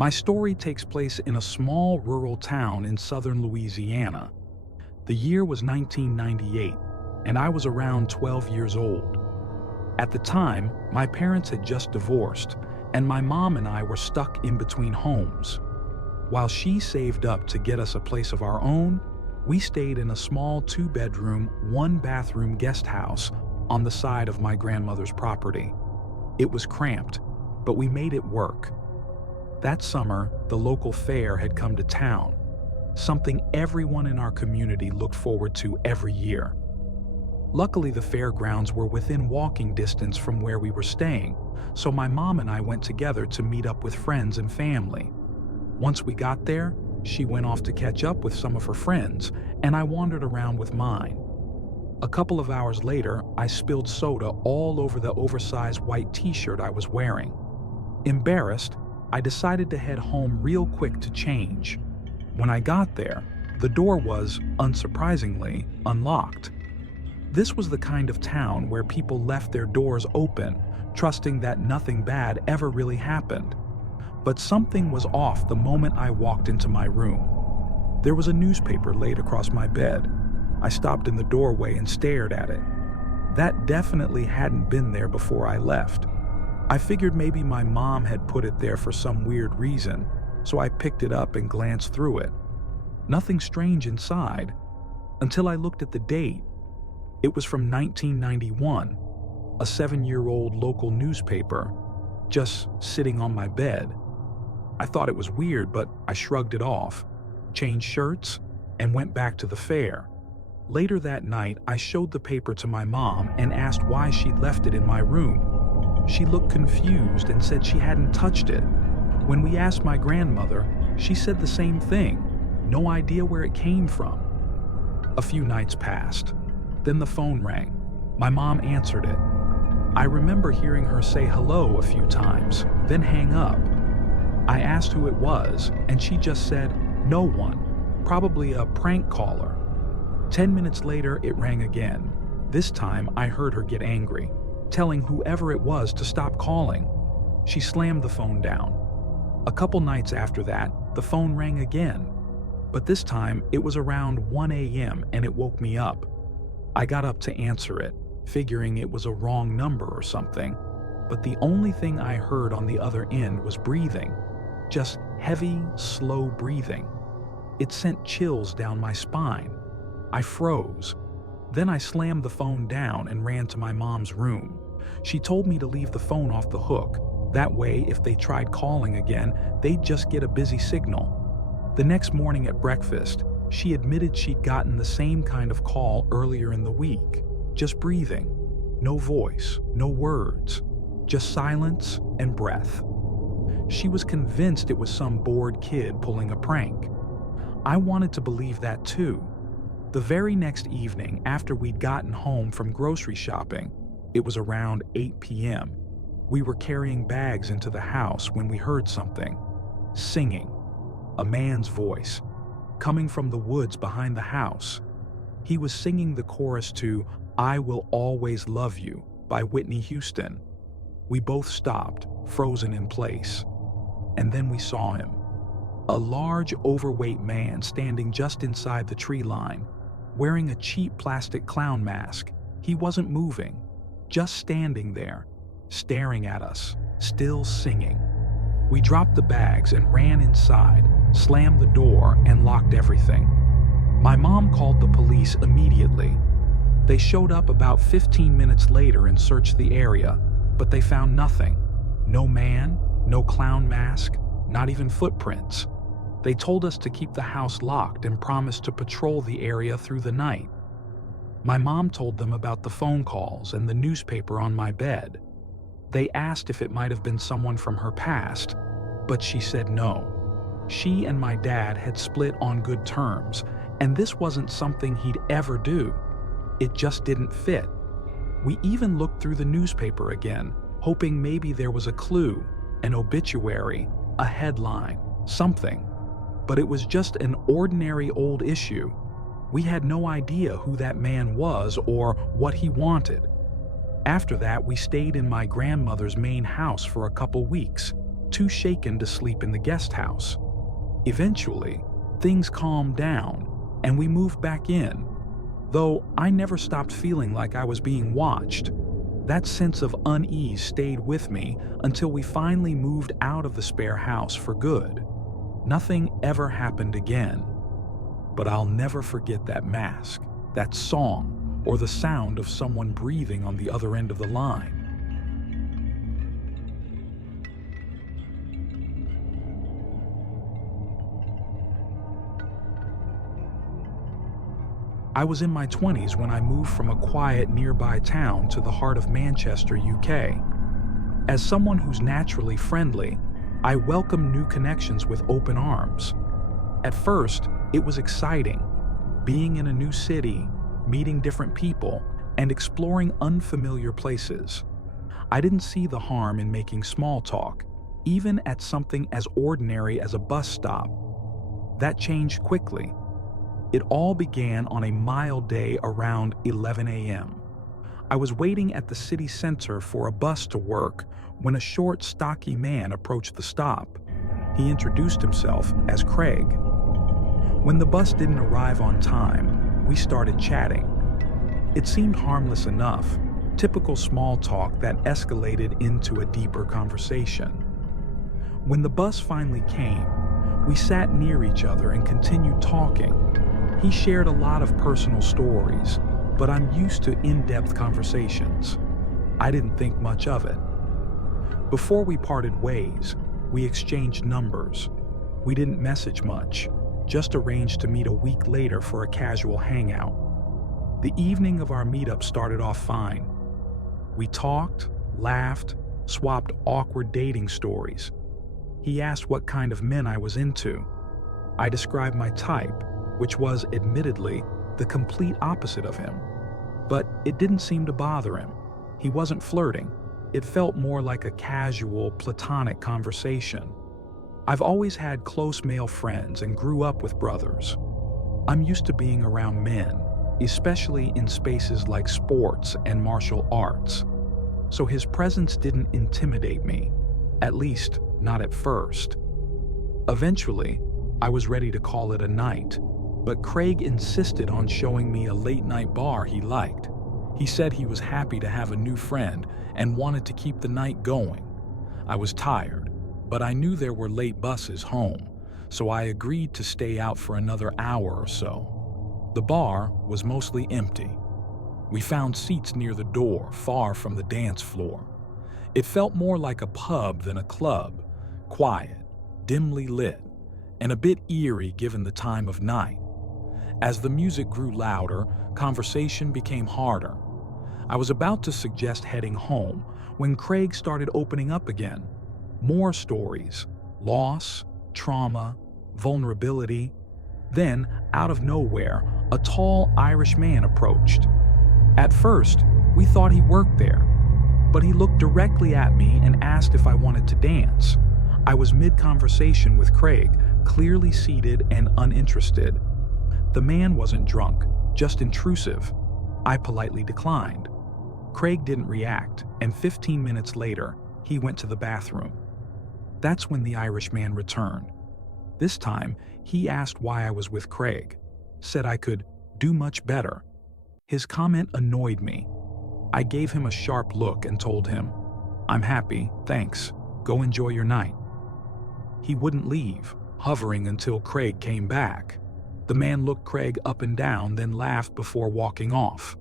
My story takes place in a small rural town in southern Louisiana. The year was 1998, and I was around 12 years old. At the time, my parents had just divorced, and my mom and I were stuck in between homes. While she saved up to get us a place of our own, we stayed in a small 2-bedroom, 1-bathroom guest house on the side of my grandmother's property. It was cramped, but we made it work. That summer, the local fair had come to town, something everyone in our community looked forward to every year. Luckily, the fairgrounds were within walking distance from where we were staying, so my mom and I went together to meet up with friends and family. Once we got there, she went off to catch up with some of her friends, and I wandered around with mine. A couple of hours later, I spilled soda all over the oversized white t-shirt I was wearing. Embarrassed, I decided to head home real quick to change. When I got there, the door was, unsurprisingly, unlocked. This was the kind of town where people left their doors open, trusting that nothing bad ever really happened. But something was off the moment I walked into my room. There was a newspaper laid across my bed. I stopped in the doorway and stared at it. That definitely hadn't been there before I left. I figured maybe my mom had put it there for some weird reason, so I picked it up and glanced through it. Nothing strange inside, until I looked at the date. It was from 1991, a 7-year-old local newspaper, just sitting on my bed. I thought it was weird, but I shrugged it off, changed shirts, and went back to the fair. Later that night, I showed the paper to my mom and asked why she'd left it in my room. She looked confused and said she hadn't touched it. When we asked my grandmother, she said the same thing, no idea where it came from. A few nights passed. Then the phone rang. My mom answered it. I remember hearing her say hello a few times, then hang up. I asked who it was, and she just said, no one, probably a prank caller. 10 minutes later, it rang again. This time, I heard her get angry, telling whoever it was to stop calling. She slammed the phone down. A couple nights after that, the phone rang again. But this time, it was around 1 a.m. and it woke me up. I got up to answer it, figuring it was a wrong number or something. But the only thing I heard on the other end was breathing. Just heavy, slow breathing. It sent chills down my spine. I froze. Then I slammed the phone down and ran to my mom's room. She told me to leave the phone off the hook. That way, if they tried calling again, they'd just get a busy signal. The next morning at breakfast, she admitted she'd gotten the same kind of call earlier in the week. Just breathing. No voice, no words. Just silence and breath. She was convinced it was some bored kid pulling a prank. I wanted to believe that too. The very next evening, after we'd gotten home from grocery shopping, it was around 8 p.m. We were carrying bags into the house when we heard something. Singing. A man's voice. Coming from the woods behind the house. He was singing the chorus to "I Will Always Love You" by Whitney Houston. We both stopped, frozen in place. And then we saw him. A large, overweight man standing just inside the tree line, wearing a cheap plastic clown mask. He wasn't moving, just standing there, staring at us, still singing. We dropped the bags and ran inside, slammed the door, and locked everything. My mom called the police immediately. They showed up about 15 minutes later and searched the area, but they found nothing. No man, no clown mask, not even footprints. They told us to keep the house locked and promised to patrol the area through the night. My mom told them about the phone calls and the newspaper on my bed. They asked if it might have been someone from her past, but she said no. She and my dad had split on good terms, and this wasn't something he'd ever do. It just didn't fit. We even looked through the newspaper again, hoping maybe there was a clue, an obituary, a headline, something. But it was just an ordinary old issue. We had no idea who that man was or what he wanted. After that, we stayed in my grandmother's main house for a couple weeks. too shaken to sleep in the guest house. Eventually, things calmed down and we moved back in, though I never stopped feeling like I was being watched. That sense of unease stayed with me until we finally moved out of the spare house for good. Nothing ever happened again. But I'll never forget that mask, that song, or the sound of someone breathing on the other end of the line. I was in my 20s when I moved from a quiet nearby town to the heart of Manchester, UK. As someone who's naturally friendly, I welcome new connections with open arms. At first, it was exciting, being in a new city, meeting different people, and exploring unfamiliar places. I didn't see the harm in making small talk, even at something as ordinary as a bus stop. That changed quickly. It all began on a mild day around 11 a.m. I was waiting at the city center for a bus to work when a short, stocky man approached the stop. He introduced himself as Craig. When the bus didn't arrive on time, we started chatting. It seemed harmless enough, typical small talk that escalated into a deeper conversation. When the bus finally came, we sat near each other and continued talking. He shared a lot of personal stories, but I'm used to in-depth conversations. I didn't think much of it. Before we parted ways, we exchanged numbers. We didn't message much, just arranged to meet a week later for a casual hangout. The evening of our meetup started off fine. We talked, laughed, swapped awkward dating stories. He asked what kind of men I was into. I described my type, which was, admittedly, the complete opposite of him. But it didn't seem to bother him. He wasn't flirting. It felt more like a casual, platonic conversation. I've always had close male friends and grew up with brothers. I'm used to being around men, especially in spaces like sports and martial arts. So his presence didn't intimidate me, at least not at first. Eventually, I was ready to call it a night, but Craig insisted on showing me a late-night bar he liked. He said he was happy to have a new friend and wanted to keep the night going. I was tired, but I knew there were late buses home, so I agreed to stay out for another hour or so. The bar was mostly empty. We found seats near the door, far from the dance floor. It felt more like a pub than a club, quiet, dimly lit, and a bit eerie given the time of night. As the music grew louder, conversation became harder. I was about to suggest heading home when Craig started opening up again. More stories, loss, trauma, vulnerability. Then, out of nowhere, a tall Irish man approached. At first, we thought he worked there, but he looked directly at me and asked if I wanted to dance. I was mid-conversation with Craig, clearly seated and uninterested. The man wasn't drunk, just intrusive. I politely declined. Craig didn't react, and 15 minutes later, he went to the bathroom. That's when the Irishman returned. This time, he asked why I was with Craig, said I could do much better. His comment annoyed me. I gave him a sharp look and told him, "I'm happy, thanks. Go enjoy your night." He wouldn't leave, hovering until Craig came back. The man looked Craig up and down, then laughed before walking off.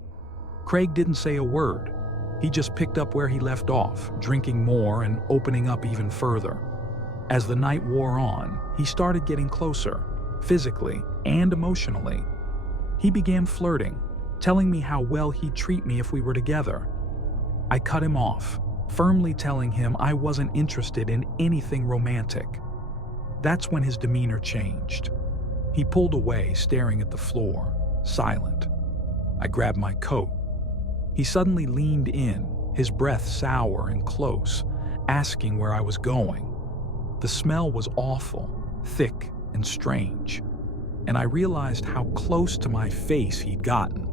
Craig didn't say a word. He just picked up where he left off, drinking more and opening up even further. As the night wore on, he started getting closer, physically and emotionally. He began flirting, telling me how well he'd treat me if we were together. I cut him off, firmly telling him I wasn't interested in anything romantic. That's when his demeanor changed. He pulled away, staring at the floor, silent. I grabbed my coat. He suddenly leaned in, his breath sour and close, asking where I was going. The smell was awful, thick and strange, and I realized how close to my face he'd gotten.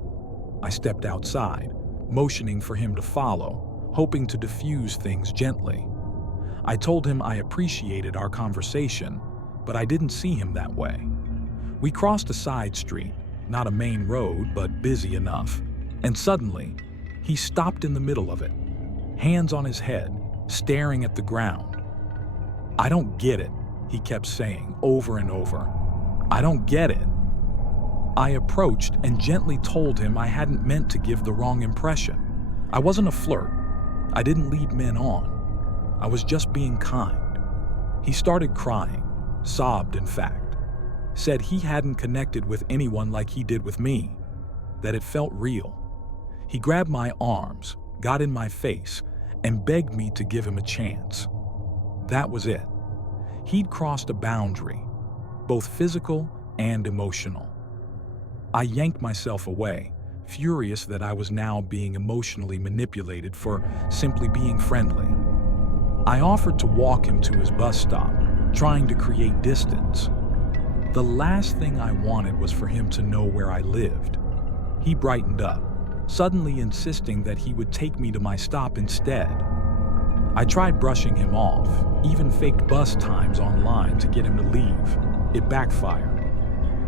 I stepped outside, motioning for him to follow, hoping to diffuse things gently. I told him I appreciated our conversation, but I didn't see him that way. We crossed a side street, not a main road, but busy enough, and suddenly, he stopped in the middle of it, hands on his head, staring at the ground. "I don't get it," he kept saying over and over. "I don't get it." I approached and gently told him I hadn't meant to give the wrong impression. I wasn't a flirt. I didn't lead men on. I was just being kind. He started crying, sobbed in fact, said he hadn't connected with anyone like he did with me, that it felt real. He grabbed my arms, got in my face, and begged me to give him a chance. That was it. He'd crossed a boundary, both physical and emotional. I yanked myself away, furious that I was now being emotionally manipulated for simply being friendly. I offered to walk him to his bus stop, trying to create distance. The last thing I wanted was for him to know where I lived. He brightened up, suddenly insisting that he would take me to my stop instead. I tried brushing him off, even faked bus times online to get him to leave. It backfired.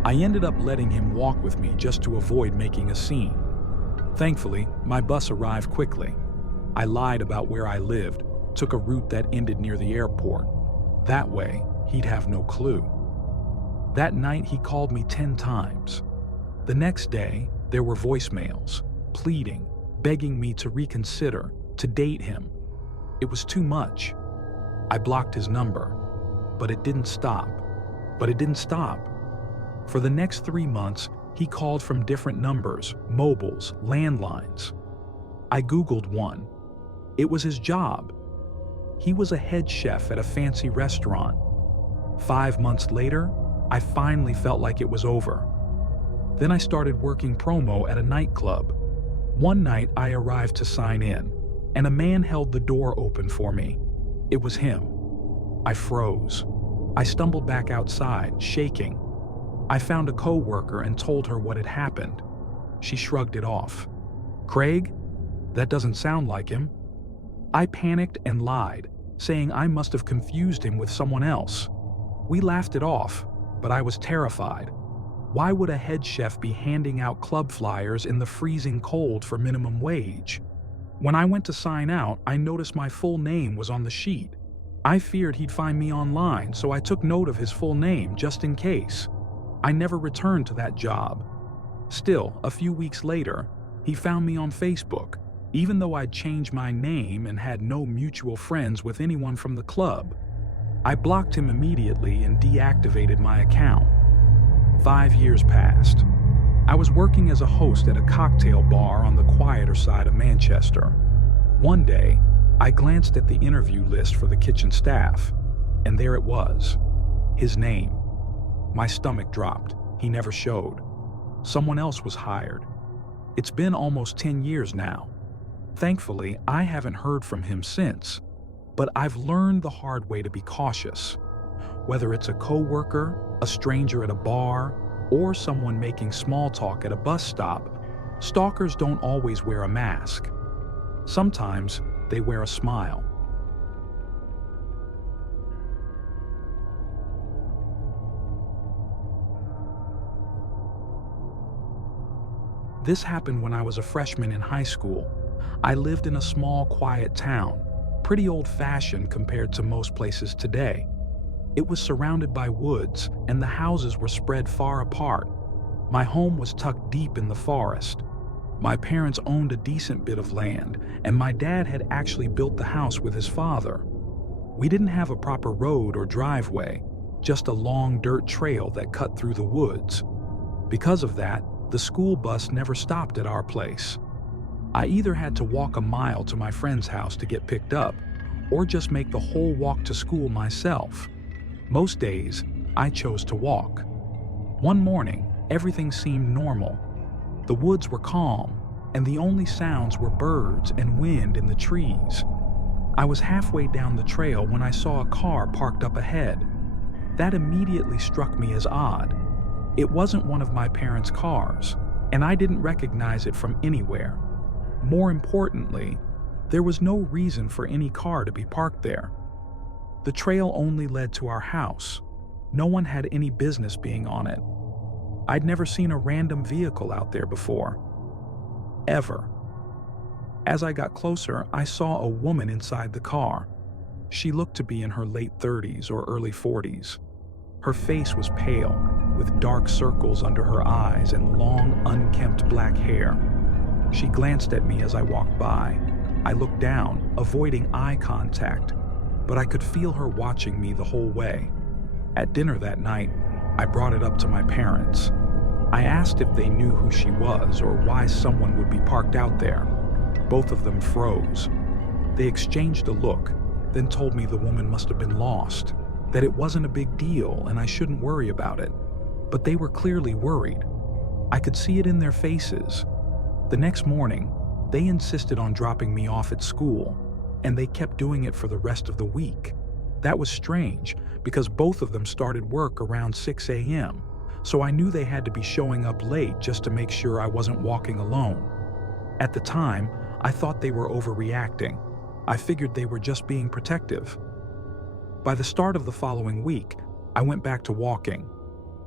I ended up letting him walk with me just to avoid making a scene. Thankfully, my bus arrived quickly. I lied about where I lived, took a route that ended near the airport. That way, he'd have no clue. That night, he called me 10 times. The next day, there were voicemails, pleading, begging me to reconsider, to date him. It was too much. I blocked his number, but it didn't stop. For the next 3 months, he called from different numbers, mobiles, landlines. I Googled one. It was his job. He was a head chef at a fancy restaurant. 5 months later, I finally felt like it was over. Then I started working promo at a nightclub. One night I arrived to sign in, and a man held the door open for me. It was him. I froze. I stumbled back outside, shaking. I found a coworker and told her what had happened. She shrugged it off. "Craig? That doesn't sound like him." I panicked and lied, saying I must have confused him with someone else. We laughed it off, but I was terrified. Why would a head chef be handing out club flyers in the freezing cold for minimum wage? When I went to sign out, I noticed my full name was on the sheet. I feared he'd find me online, so I took note of his full name just in case. I never returned to that job. Still, a few weeks later, he found me on Facebook, even though I'd changed my name and had no mutual friends with anyone from the club. I blocked him immediately and deactivated my account. 5 years passed. I was working as a host at a cocktail bar on the quieter side of Manchester. One day, I glanced at the interview list for the kitchen staff, and there it was, his name. My stomach dropped. He never showed. Someone else was hired. It's been almost 10 years now. Thankfully, I haven't heard from him since, but I've learned the hard way to be cautious. Whether it's a coworker, a stranger at a bar, or someone making small talk at a bus stop, stalkers don't always wear a mask. Sometimes they wear a smile. This happened when I was a freshman in high school. I lived in a small, quiet town, pretty old-fashioned compared to most places today. It was surrounded by woods, and the houses were spread far apart. My home was tucked deep in the forest. My parents owned a decent bit of land, and my dad had actually built the house with his father. We didn't have a proper road or driveway, just a long dirt trail that cut through the woods. Because of that, the school bus never stopped at our place. I either had to walk a mile to my friend's house to get picked up, or just make the whole walk to school myself. Most days, I chose to walk. One morning, everything seemed normal. The woods were calm, and the only sounds were birds and wind in the trees. I was halfway down the trail when I saw a car parked up ahead. That immediately struck me as odd. It wasn't one of my parents' cars, and I didn't recognize it from anywhere. More importantly, there was no reason for any car to be parked there. The trail only led to our house. No one had any business being on it. I'd never seen a random vehicle out there before. Ever. As I got closer, I saw a woman inside the car. She looked to be in her late 30s or early 40s. Her face was pale, with dark circles under her eyes and long, unkempt black hair. She glanced at me as I walked by. I looked down, avoiding eye contact, but I could feel her watching me the whole way. At dinner that night, I brought it up to my parents. I asked if they knew who she was or why someone would be parked out there. Both of them froze. They exchanged a look, then told me the woman must have been lost, that it wasn't a big deal and I shouldn't worry about it. But they were clearly worried. I could see it in their faces. The next morning, they insisted on dropping me off at school, and they kept doing it for the rest of the week. That was strange, because both of them started work around 6 a.m., so I knew they had to be showing up late just to make sure I wasn't walking alone. At the time, I thought they were overreacting. I figured they were just being protective. By the start of the following week, I went back to walking.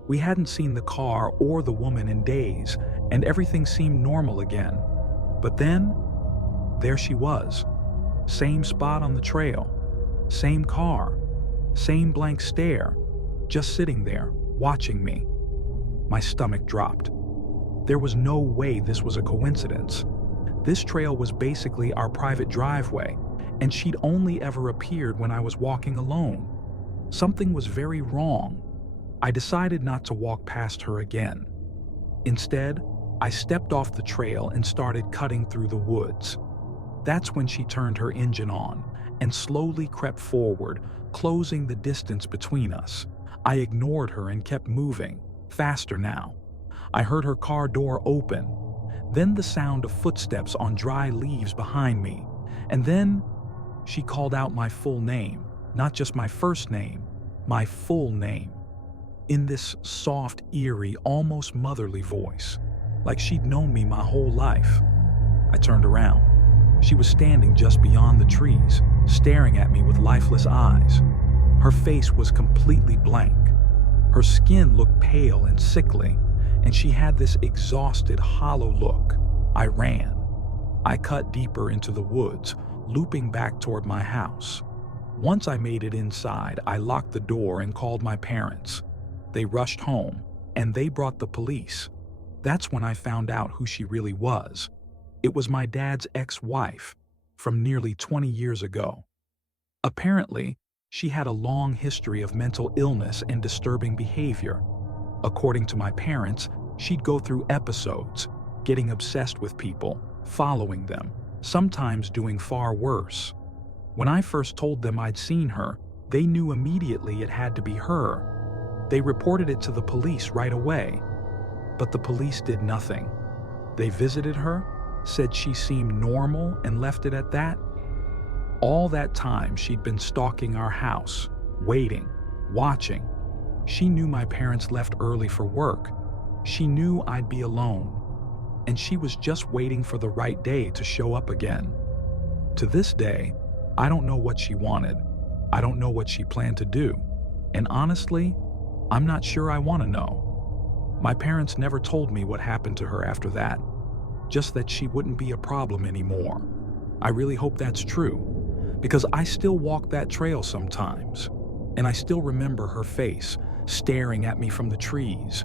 We hadn't seen the car or the woman in days, and everything seemed normal again. But then, there she was. Same spot on the trail, same car, same blank stare, just sitting there, watching me. My stomach dropped. There was no way this was a coincidence. This trail was basically our private driveway, and she'd only ever appeared when I was walking alone. Something was very wrong. I decided not to walk past her again. Instead, I stepped off the trail and started cutting through the woods. That's when she turned her engine on and slowly crept forward, closing the distance between us. I ignored her and kept moving, faster now. I heard her car door open, then the sound of footsteps on dry leaves behind me, and then she called out my full name, not just my first name, my full name, in this soft, eerie, almost motherly voice, like she'd known me my whole life. I turned around. She was standing just beyond the trees, staring at me with lifeless eyes. Her face was completely blank. Her skin looked pale and sickly, and she had this exhausted, hollow look. I ran. I cut deeper into the woods, looping back toward my house. Once I made it inside, I locked the door and called my parents. They rushed home, and they brought the police. That's when I found out who she really was. It was my dad's ex-wife from nearly 20 years ago. Apparently, she had a long history of mental illness and disturbing behavior. According to my parents, she'd go through episodes, getting obsessed with people, following them, sometimes doing far worse. When I first told them I'd seen her, they knew immediately it had to be her. They reported it to the police right away, but the police did nothing. They visited her, said she seemed normal, and left it at that. All that time she'd been stalking our house, waiting, watching. She knew my parents left early for work. She knew I'd be alone, and she was just waiting for the right day to show up again. To this day, I don't know what she wanted. I don't know what she planned to do. And honestly, I'm not sure I want to know. My parents never told me what happened to her after that, just that she wouldn't be a problem anymore. I really hope that's true, because I still walk that trail sometimes, and I still remember her face staring at me from the trees,